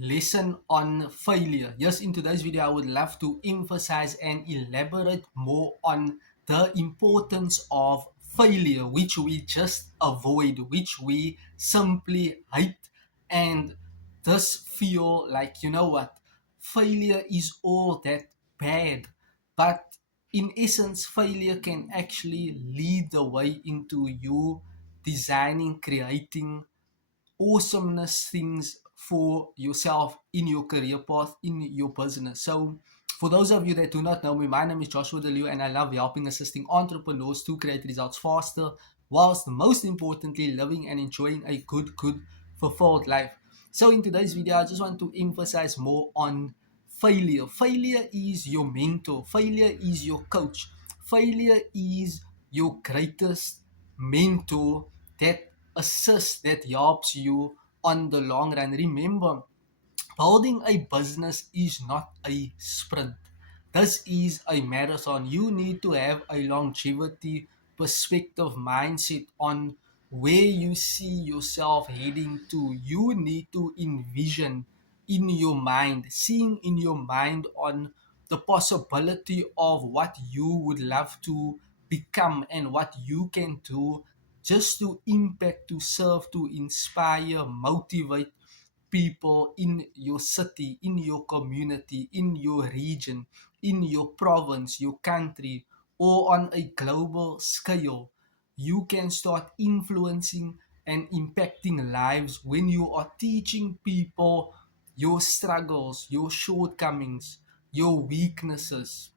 lesson on failure. Yes, in today's video, I would love to emphasize and elaborate more on the importance of failure, which we just avoid, which we simply hate, and thus feel like, you know what, failure is all that bad. But in essence, failure can actually lead the way into you designing, creating awesomeness things for yourself in your career path, in your business. So, for those of you that do not know me, my name is Joshua DeLeo, and I love helping assisting entrepreneurs to create results faster, whilst most importantly, living and enjoying a good, fulfilled life. So, in today's video, I just want to emphasize more on failure. Failure is your mentor, failure is your coach, failure is your greatest mentor that assists, that helps you on the long run. Remember, building a business is not a sprint. This is a marathon. You need to have a longevity perspective mindset on where you see yourself heading to. You need to envision in your mind, seeing in your mind on the possibility of what you would love to become and what you can do just to impact, to serve, to inspire, motivate people in your city, in your community, in your region, in your province, your country, or on a global scale. You can start influencing and impacting lives when you are teaching people your struggles, your shortcomings, your weaknesses,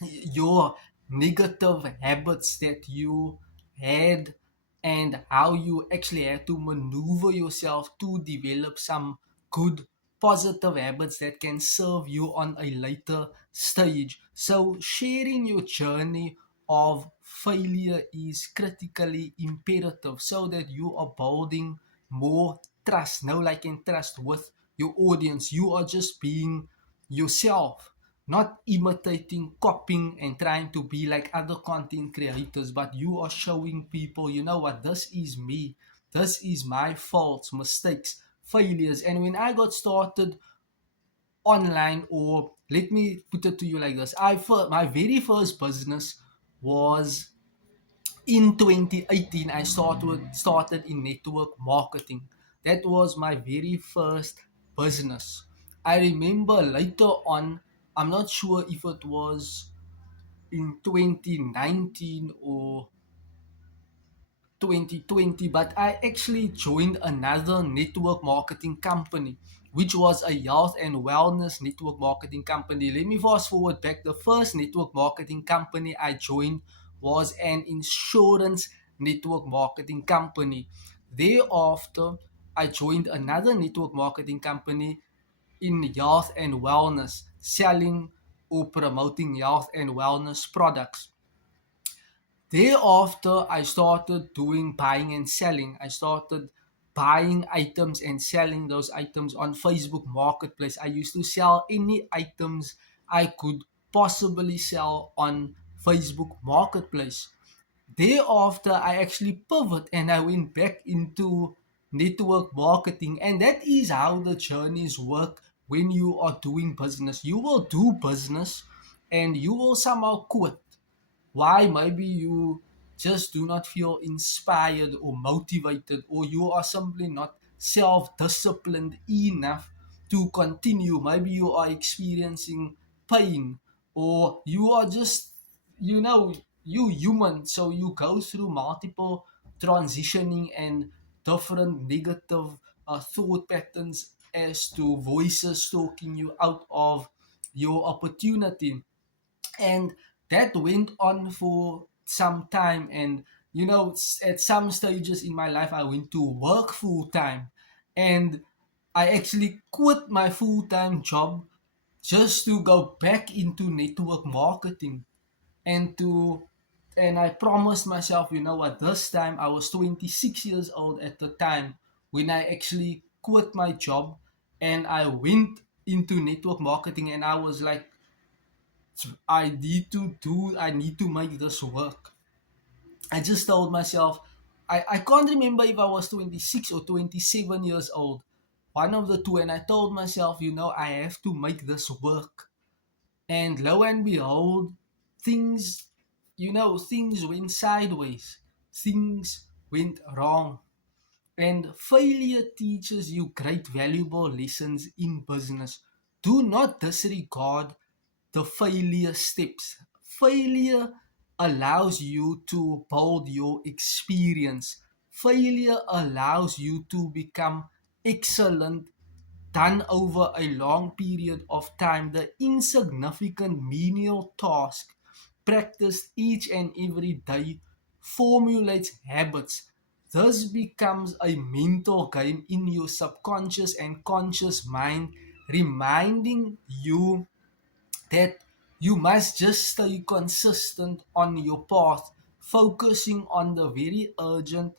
your negative habits that you had, and how you actually had to maneuver yourself to develop some good positive habits that can serve you on a later stage. So sharing your journey of failure is critically imperative so that you are building more trust, know like and trust with your audience. You are just being yourself, not imitating, copying, and trying to be like other content creators, but you are showing people, you know what, this is me, this is my faults, mistakes, failures. And when I got started online, or let me put it to you like this, my very first business was in 2018. I started in network marketing. That was my very first business. I remember later on, I'm not sure if it was in 2019 or 2020, but I actually joined another network marketing company, which was a health and wellness network marketing company. Let me fast forward back. The first network marketing company I joined was an insurance network marketing company. Thereafter, I joined another network marketing company in health and wellness, selling or promoting health and wellness products. Thereafter, I started doing buying and selling. I started buying items and selling those items on Facebook Marketplace. I used to sell any items I could possibly sell on Facebook Marketplace. Thereafter, I actually pivot and I went back into network marketing, and that is how the journeys work when you are doing business. You will do business and you will somehow quit. Why? Maybe you just do not feel inspired or motivated, or you are simply not self disciplined enough to continue. Maybe you are experiencing pain, or you are just, you know, you human, so you go through multiple transitioning and different negative thought patterns as to voices talking you out of your opportunity. And that went on for some time. And you know, at some stages in my life, I went to work full time, and I actually quit my full-time job just to go back into network marketing. And to and I promised myself, you know what, this time, I was 26 years old at the time when I actually quit my job and I went into network marketing. And I was like, I need to make this work. I just told myself, I can't remember if I was 26 or 27 years old, one of the two, and I told myself, I have to make this work. And lo and behold, things, things went sideways, things went wrong. And failure teaches you great valuable lessons in business. Do not disregard the failure steps. Failure allows you to build your experience. Failure allows you to become excellent, done over a long period of time. The insignificant menial task practiced each and every day formulates habits. This becomes a mental game in your subconscious and conscious mind, reminding you that you must just stay consistent on your path, focusing on the very urgent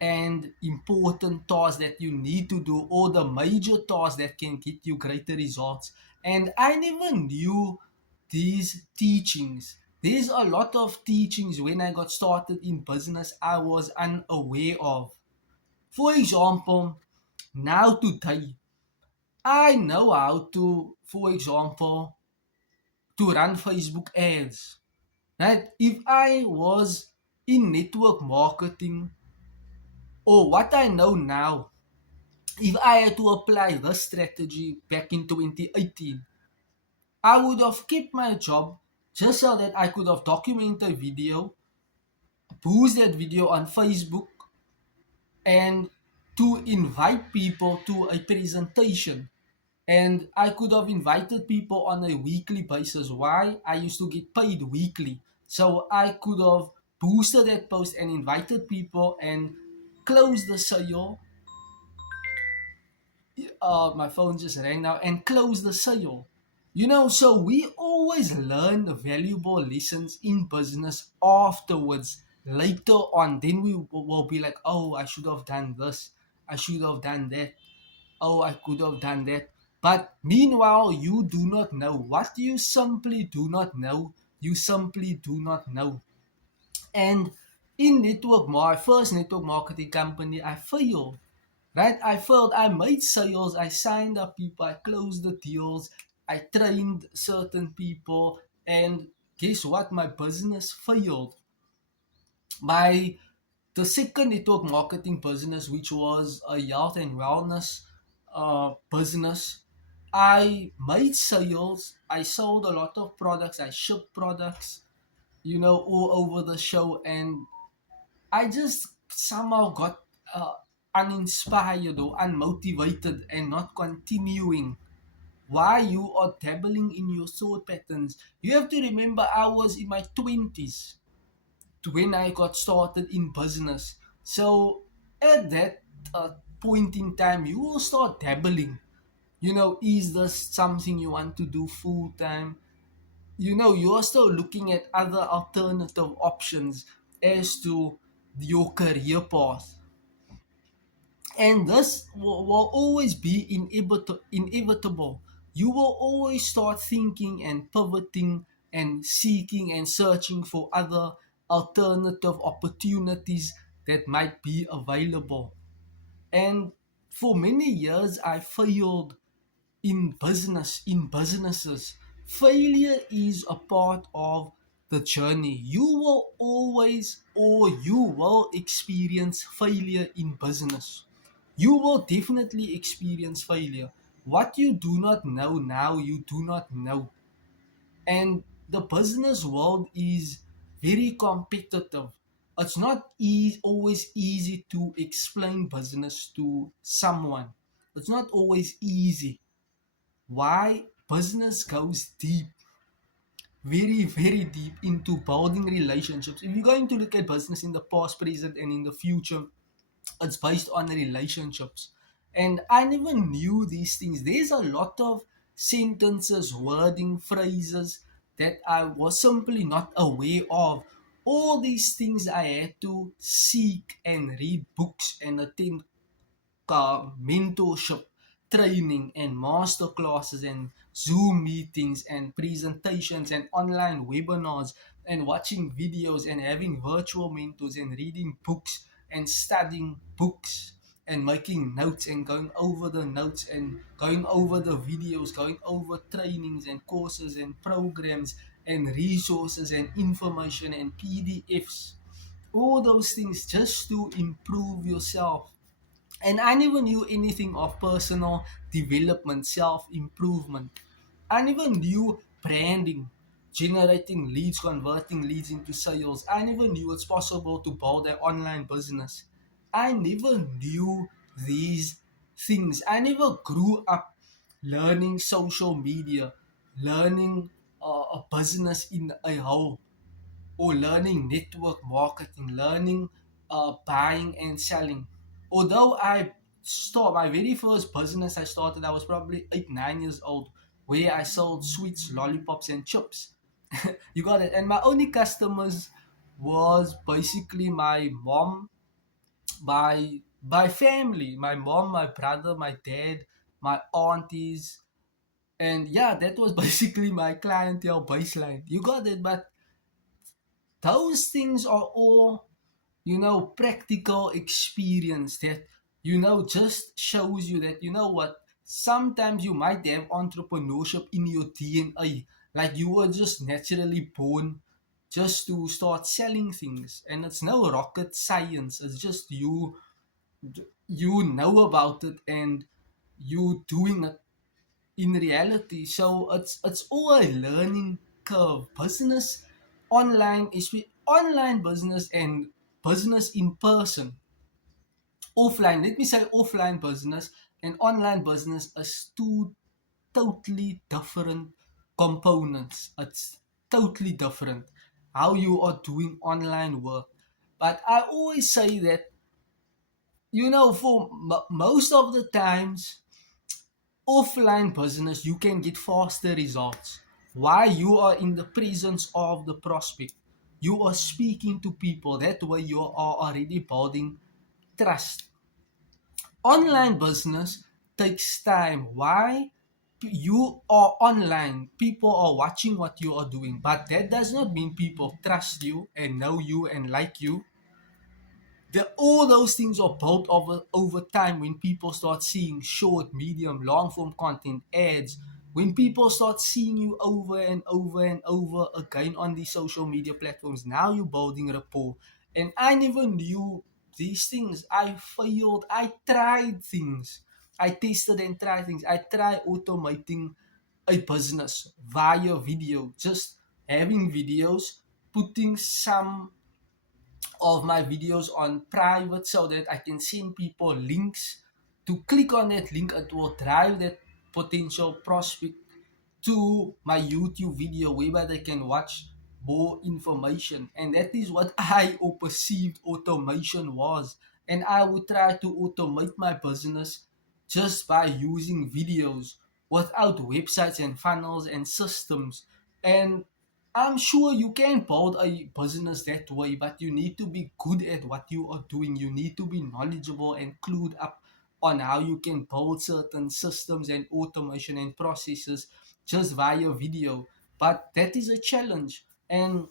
and important tasks that you need to do, or the major tasks that can get you greater results. And I never knew these teachings. There's a lot of teachings when I got started in business I was unaware of. For example, now today, I know how to, for example, to run Facebook ads. Right? If I was in network marketing, or what I know now, if I had to apply this strategy back in 2018, I would have kept my job just so that I could have documented a video, post that video on Facebook, and to invite people to a presentation. And I could have invited people on a weekly basis. Why? I used to get paid weekly. So I could have boosted that post and invited people and closed the sale. My phone just rang now, and closed the sale. So we always learn valuable lessons in business afterwards, later on. Then we will be like, oh, I should have done this, I should have done that, oh, I could have done that. But meanwhile, you do not know. What you simply do not know, you simply do not know. And in my first network marketing company, I failed. Right? I failed. I made sales. I signed up people. I closed the deals. I trained certain people. And guess what? My business failed. My The second network marketing business, which was a health and wellness business, I made sales. I sold a lot of products. I shipped products, all over the show. And I just somehow got uninspired or unmotivated and not continuing. Why? You are dabbling in your thought patterns. You have to remember, I was in my 20s when I got started in business. So at that point in time, you will start dabbling. Is this something you want to do full time? You are still looking at other alternative options as to your career path. And this will always be inevitable. You will always start thinking and pivoting and seeking and searching for other alternative opportunities that might be available. And for many years, I failed in businesses. Failure is a part of the journey. You will always, or you will experience failure in business. You will definitely experience failure. What you do not know now, you do not know. And the business world is very competitive. It's not always easy to explain business to someone. It's not always easy. Why? Business goes deep, very, very deep into building relationships. If you're going to look at business in the past, present, and in the future, it's based on relationships. And I never knew these things. There's a lot of sentences, wording, phrases that I was simply not aware of. All these things I had to seek and read books and attend mentorship training and master classes and Zoom meetings and presentations and online webinars and watching videos and having virtual mentors and reading books and studying books and making notes and going over the notes and going over the videos, going over trainings and courses and programs and resources and information and PDFs. All those things just to improve yourself. And I never knew anything of personal development, self improvement. I never knew branding, generating leads, converting leads into sales. I never knew it's possible to build an online business. I never knew these things. I never grew up learning social media, learning a business in a whole, or learning network marketing, learning buying and selling. Although my very first business I started, I was probably 8, 9 years old, where I sold sweets, lollipops, and chips. You got it. And my only customers was basically my mom, my family, my mom, my brother, my dad, my aunties, and yeah, that was basically my clientele baseline. You got it. But those things are all, practical experience that, just shows you that, what, sometimes you might have entrepreneurship in your DNA. Like you were just naturally born just to start selling things, and it's no rocket science. It's just you know about it and you doing it in reality. So it's all a learning curve. Business online is online business and business in person. Offline, let me say, offline business and online business is two totally different components. It's totally different how you are doing online work. But I always say that, for most of the times, offline business, you can get faster results. Why? You are in the presence of the prospect. You are speaking to people. That way, you are already building trust. Online business takes time. Why? You are online. People are watching what you are doing. But that does not mean people trust you and know you and like you. All those things are built over time when people start seeing short, medium, long form content, ads. When people start seeing you over and over and over again on these social media platforms, now you're building rapport. And I never knew these things. I failed. I tried things. I tested and tried things. I tried automating a business via video, just having videos, putting some of my videos on private so that I can send people links to click on that link. It will drive that potential prospect to my YouTube video whereby they can watch more information. And that is what I or perceived automation was. And I would try to automate my business just by using videos without websites and funnels and systems. And I'm sure you can build a business that way, but you need to be good at what you are doing. You need to be knowledgeable and clued up on how you can build certain systems and automation and processes just via video. But that is a challenge. And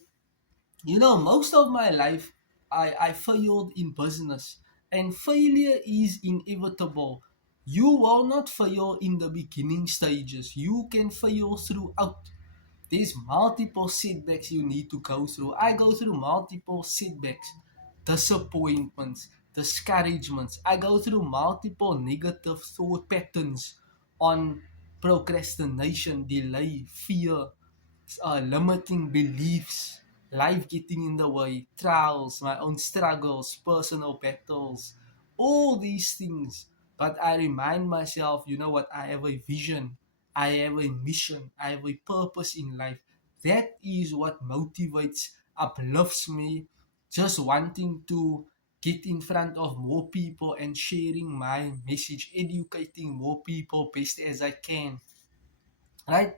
most of my life, I failed in business, and failure is inevitable. You will not fail in the beginning stages, you can fail throughout. There's multiple setbacks you need to go through. I go through multiple setbacks, disappointments, discouragements. I go through multiple negative thought patterns on procrastination, delay, fear, limiting beliefs, life getting in the way, trials, my own struggles, personal battles, all these things. But I remind myself, you know what, I have a vision, I have a mission, I have a purpose in life. That is what motivates, uplifts me, just wanting to get in front of more people and sharing my message, educating more people best as I can. Right?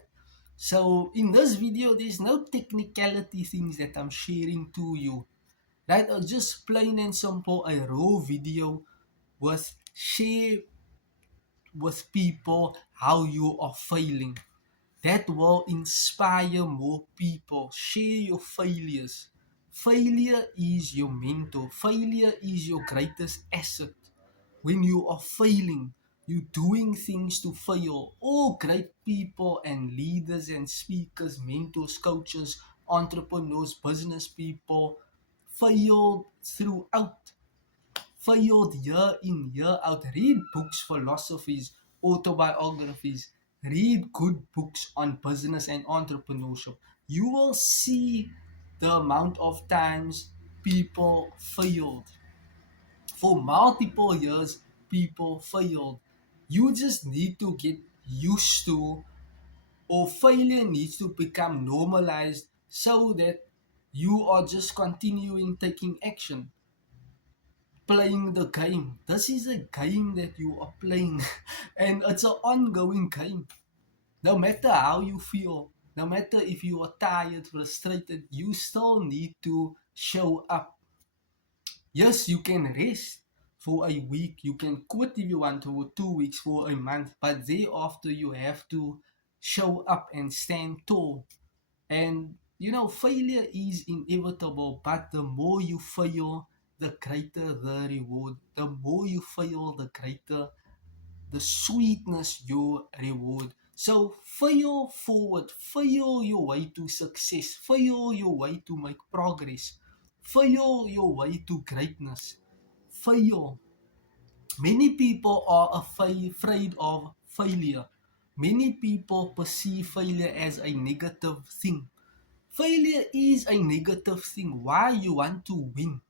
So in this video, there's no technicality things that I'm sharing to you, right? Or just plain and simple a raw video with share with people how you are failing. That will inspire more people. Share your failures. Failure is your mentor. Failure is your greatest asset. when you are failing, you doing things to fail. All great people and leaders and speakers, mentors, coaches, entrepreneurs, business people failed throughout, failed year in, year out. Read books, philosophies, autobiographies, read good books on business and entrepreneurship. You will see the amount of times people failed. For multiple years, people failed. You just need to get used to, or failure needs to become normalized so that you are just continuing taking action, playing the game. This is a game that you are playing, and it's an ongoing game. No matter how you feel, no matter if you are tired, frustrated, you still need to show up. Yes, you can rest for a week, you can quit if you want to, for 2 weeks, for a month, but thereafter you have to show up and stand tall. And failure is inevitable, but the more you fail, the greater the reward. The more you fail, the greater the sweetness your reward. So fail forward, fail your way to success, fail your way to make progress, fail your way to greatness. Fail. Many people are afraid of failure. Many people perceive failure as a negative thing. Failure is a negative thing. Why? You want to win.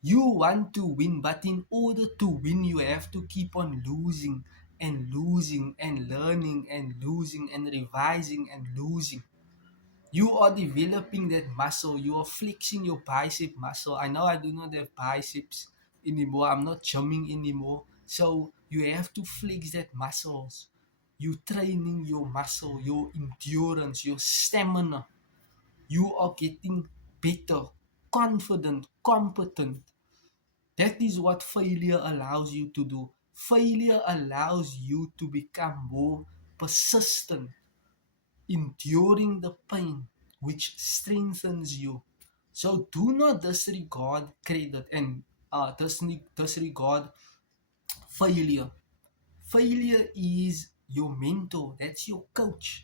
You want to win, but in order to win, you have to keep on losing and losing and learning and losing and revising and losing. You are developing that muscle. You are flexing your bicep muscle. I know I do not have biceps anymore. I'm not gymming anymore. So you have to flex that muscles. You training your muscle, your endurance, your stamina. You are getting better, confident, competent. That is what failure allows you to do. Failure allows you to become more persistent, enduring the pain, which strengthens you. So do not disregard credit and disregard failure. Failure is your mentor, that's your coach.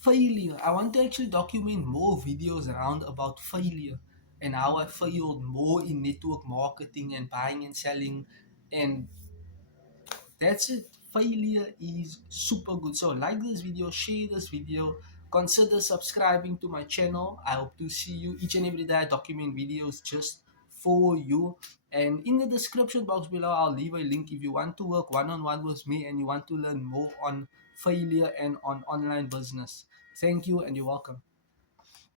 Failure. I want to actually document more videos around about failure and how I failed more in network marketing and buying and selling. And that's it. Failure is super good. So like this video, share this video, consider subscribing to my channel. I hope to see you each and every day. I document videos just for you. And in the description box below, I'll leave a link if you want to work one-on-one with me and you want to learn more on failure and on online business. Thank you and you're welcome.